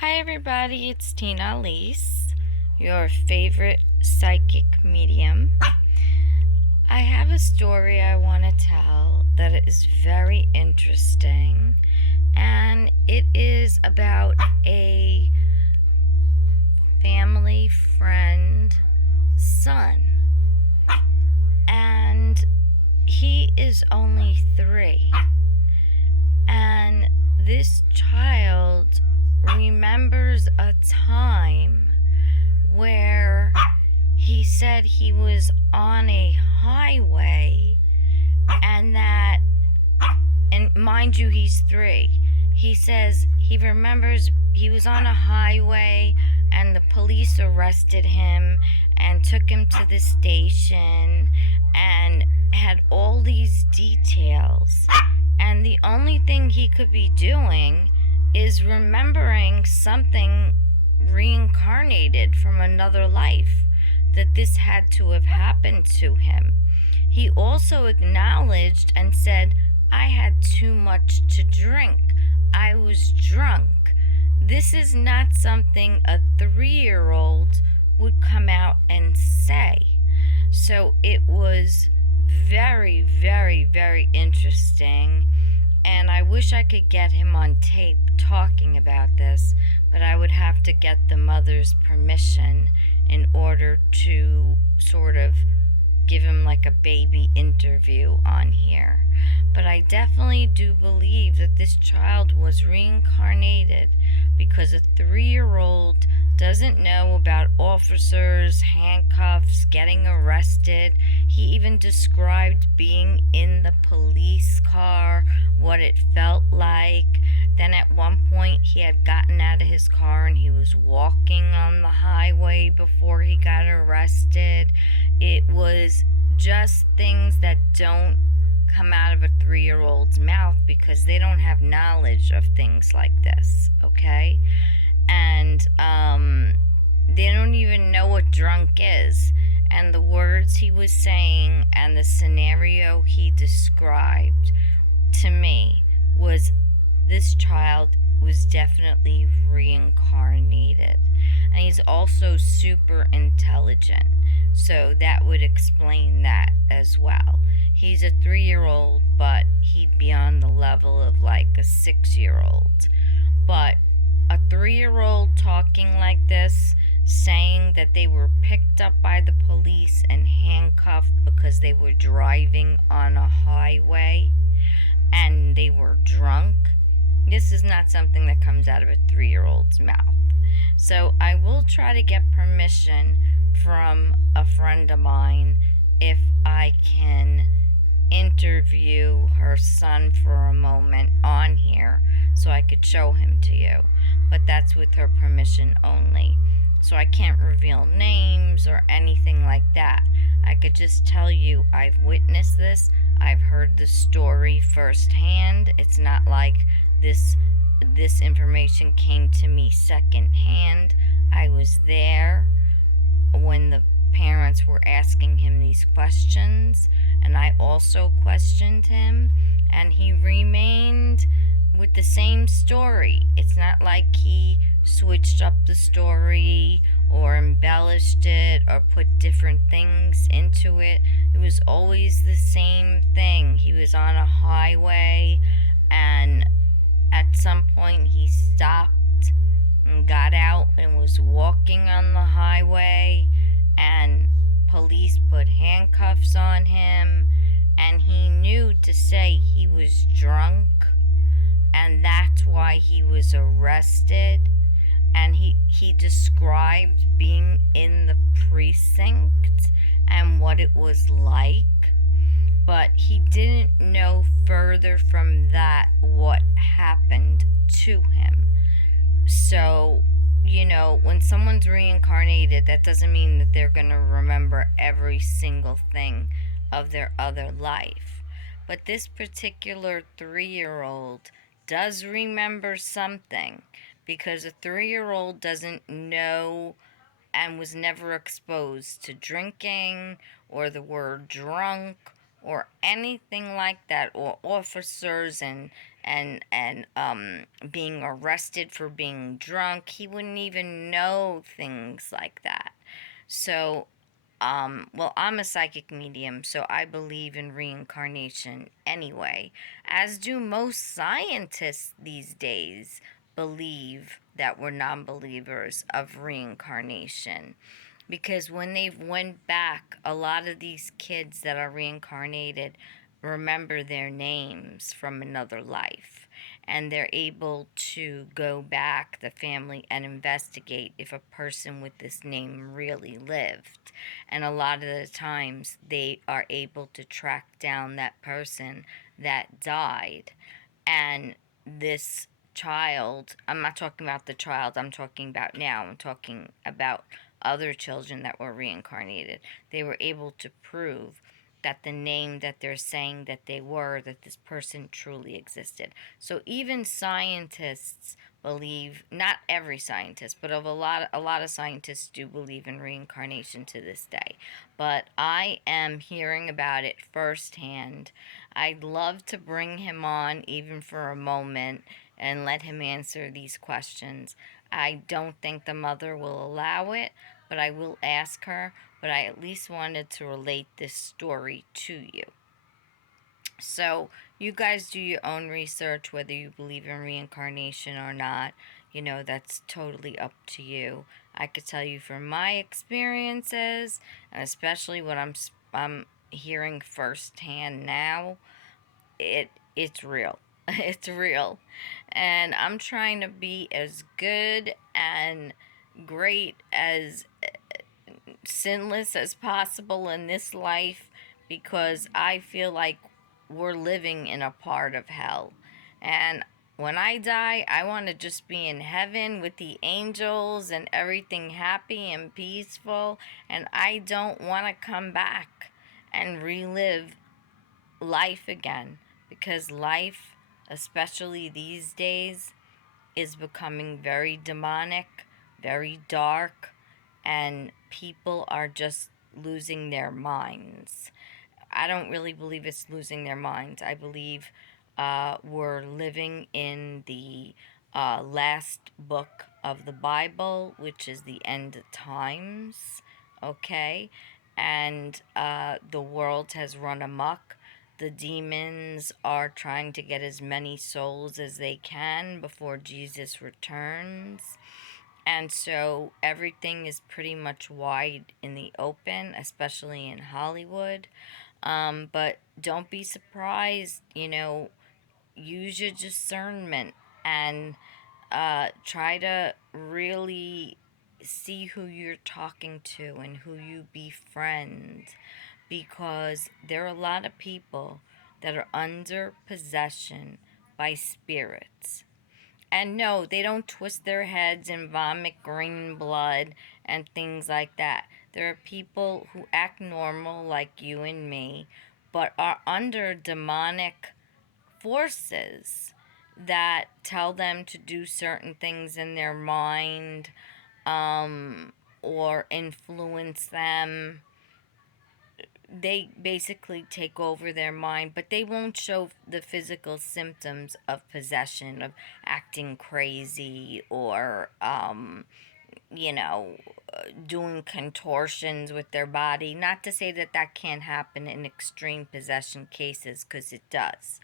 Hi, everybody, it's Tina Elise, your favorite psychic medium. I have a story I want to tell that is very interesting, and it is about a family friend son. And he is only 3. And this child remembers a time where he said he was on a highway and mind you, he's 3. He says he remembers he was on a highway and the police arrested him and took him to the station and had all these details. And the only thing he could be doing is remembering something reincarnated from another life, that this had to have happened to him. He also acknowledged and said, I had too much to drink. I was drunk. This is not something a 3-year-old would come out and say. So it was very, very, very interesting. And I wish I could get him on tape talking about this, but I would have to get the mother's permission in order to sort of give him like a baby interview on here. But I definitely do believe that this child was reincarnated because a 3-year-old doesn't know about officers, handcuffs, getting arrested. He even described being in the police car, what it felt like. Then at one point he had gotten out of his car and he was walking on the highway before he got arrested. It was just things that don't come out of a 3-year-old's mouth because they don't have knowledge of things like this, okay? And they don't even know what drunk is. And the words he was saying and the scenario he described to me was this child was definitely reincarnated. And he's also super intelligent. So that would explain that as well. He's a 3-year-old, but he'd be on the level of like a 6-year-old. But a 3-year-old talking like this, saying that they were picked up by the police and handcuffed because they were driving on a highway and they were drunk, this is not something that comes out of a 3-year-old's mouth. So I will try to get permission from a friend of mine if I can interview her son for a moment on here so I could show him to you. But that's with her permission only. So I can't reveal names or anything like that. I could just tell you I've witnessed this. I've heard the story firsthand. It's not like this information came to me secondhand. I was there when the parents were asking him these questions, and I also questioned him, and he remained with the same story. It's not like he switched up the story or embellished it or put different things into it. It was always the same thing. He was on a highway, and at some point he stopped and got out and was walking on the highway, and police put handcuffs on him, and he knew to say he was drunk, and that's why he was arrested. And he described being in the precinct and what it was like, but he didn't know further from that what happened to him. So, when someone's reincarnated, that doesn't mean that they're going to remember every single thing of their other life. But this particular 3-year-old does remember something, because a 3-year-old doesn't know and was never exposed to drinking or the word drunk or anything like that, or officers and and being arrested for being drunk. He wouldn't even know things like that. So, well, I'm a psychic medium, so I believe in reincarnation anyway, as do most scientists these days believe that we're non-believers of reincarnation. Because when they went back, a lot of these kids that are reincarnated remember their names from another life, and they're able to go back, the family, and investigate if a person with this name really lived. And a lot of the times they are able to track down that person that died. And this child, I'm not talking about the child I'm talking about now, I'm talking about other children that were reincarnated. They were able to prove that the name that they're saying that they were, that this person truly existed. So even scientists believe, not every scientist, but a lot of scientists do believe in reincarnation to this day. But I am hearing about it firsthand. I'd love to bring him on even for a moment and let him answer these questions. I don't think the mother will allow it, but I will ask her. But I at least wanted to relate this story to you. So, you guys do your own research, whether you believe in reincarnation or not. You know, that's totally up to you. I could tell you from my experiences, and especially what I'm hearing firsthand now, it's real. It's real. And I'm trying to be as good and great as sinless as possible in this life, because I feel like we're living in a part of hell. And when I die, I want to just be in heaven with the angels and everything happy and peaceful. And I don't want to come back and relive life again, because life, especially these days, is becoming very demonic, very dark, and people are just losing their minds. I don't really believe it's losing their minds. I believe we're living in the last book of the Bible, which is the end times, okay? And the world has run amok. The demons are trying to get as many souls as they can before Jesus returns. And so everything is pretty much wide in the open, especially in Hollywood. But don't be surprised, you know, use your discernment and try to really see who you're talking to and who you befriend, because there are a lot of people that are under possession by spirits. And no, they don't twist their heads and vomit green blood and things like that. There are people who act normal like you and me, but are under demonic forces that tell them to do certain things in their mind, or influence them. They basically take over their mind, but they won't show the physical symptoms of possession, of acting crazy, or you know, doing contortions with their body. Not to say that that can't happen in extreme possession cases, because it does.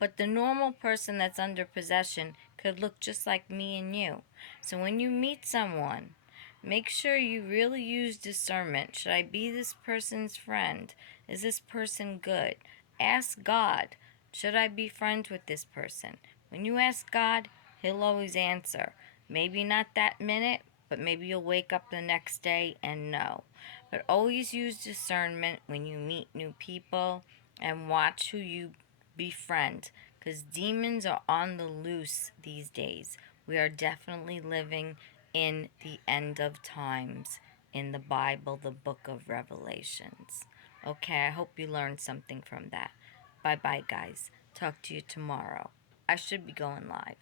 But the normal person that's under possession could look just like me and you. So when you meet someone, make sure you really use discernment. Should I be this person's friend? Is this person good? Ask God, should I be friends with this person? When you ask God, He'll always answer. Maybe not that minute, but maybe you'll wake up the next day and know. But always use discernment when you meet new people, and watch who you befriend, because demons are on the loose these days. We are definitely living in the end of times in the Bible, the book of Revelations. Okay, I hope you learned something from that. Bye bye, guys. Talk to you tomorrow. I should be going live.